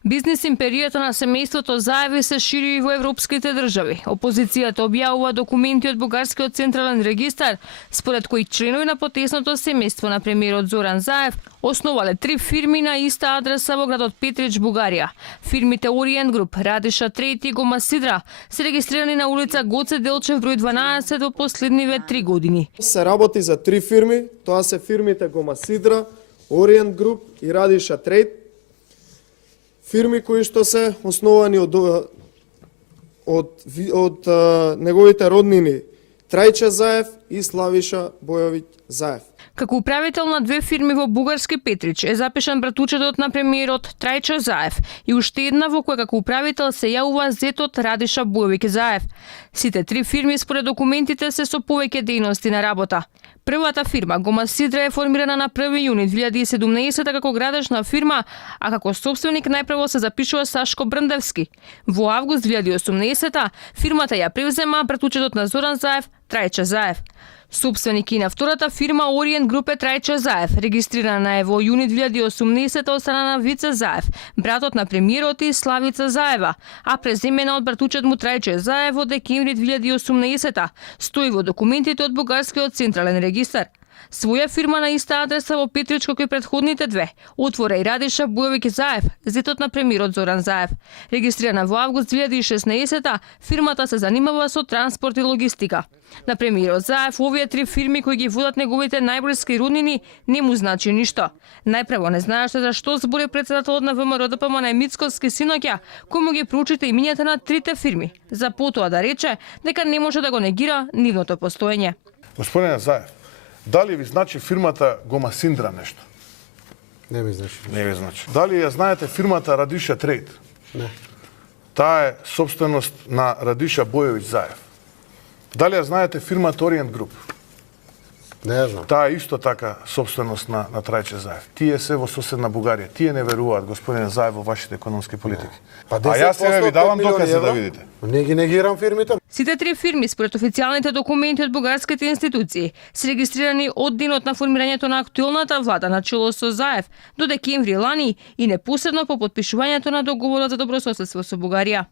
Бизнис империјата на семејството Заеви се шири и во европските држави. Опозицијата објавува документи од Бугарскиот централен регистар, според кои членови на потесното семејство на премиерот Зоран Заев основале 3 фирми на иста адреса во градот Петрич, Бугарија. Фирмите Ориент Груп, Радиша Трейд и Гома Сидра се регистрирани на улица Гоце Делчев број 12 во последниве 3 години. Се работи за 3 фирми, тоа се фирмите Гома Сидра, Ориент Груп и Радиша Трейд. Фирми кои што се основани од неговите роднини Трајче Заев и Славиша Бојовиќ Заев. Како управител на 2 фирми во бугарски Петрич е запишан братучетот на премиерот Трајче Заев и уште една во која како управител се јавува зетот Радиша Бојовиќ Заев. Сите 3 фирми според документите се со повеќе дејности на работа. Првата фирма, Гома Сидра, е формирана на 1 јуни 2017 како градежна фирма, а како собственик најпрво се запишува Сашко Брндевски. Во август 2018 фирмата ја превзема братучетот на Зоран Заев, Трајче Заев. Собственик и на втората фирма Ориент Груп е Трајче Заев, регистрирана е во јуни 2018 од страна на Вице Заев, братот на премиерот и Славица Заева, а преземена од братучет му Трајче Заев во декември 2018 стои во документите од Бугарскиот централен регистар. Своја фирма на иста адреса во Петрич како и претходните 2 отвора и Радиша Бојовиќ Заев, зетот на премиерот Зоран Заев. Регистрирана во август 2016 фирмата се занимава со транспорт и логистика. На премиерот Заев овие 3 фирми кои ги водат неговите најблиски роднини не му значи ништо. Најпрво не знаеше за што збори претседателот на ВМРО ДПМН Мицковски синоќа, кој му ги проучите имињата на 3 фирми, за потоа да рече дека не може да го негира нивното постоење. Господине Заев, дали ви значи фирмата Гома Сидра нешто? Не ми значи. Не ви значи. Дали ја знаете фирмата Радиша Трейд? Не. Таа е собственост на Радиша Бојовиќ Заев. Дали ја знаете фирмата Ориент Груп? Не ја знам. Таа е исто така собственост на Трајче Заев. Тие се во соседна Бугарија. Тие не веруваат, господине Заев, во вашите економски политики. Па А јас сега ви давам докази да видите. Не ги негирам фирмите. Сите 3 фирми, според официјалните документи од бугарските институции, се регистрирани од денот на формирањето на актуелната влада на чело со Заев до декември лани и непосредно по потпишувањето на договорот за добрососедство со Бугарија.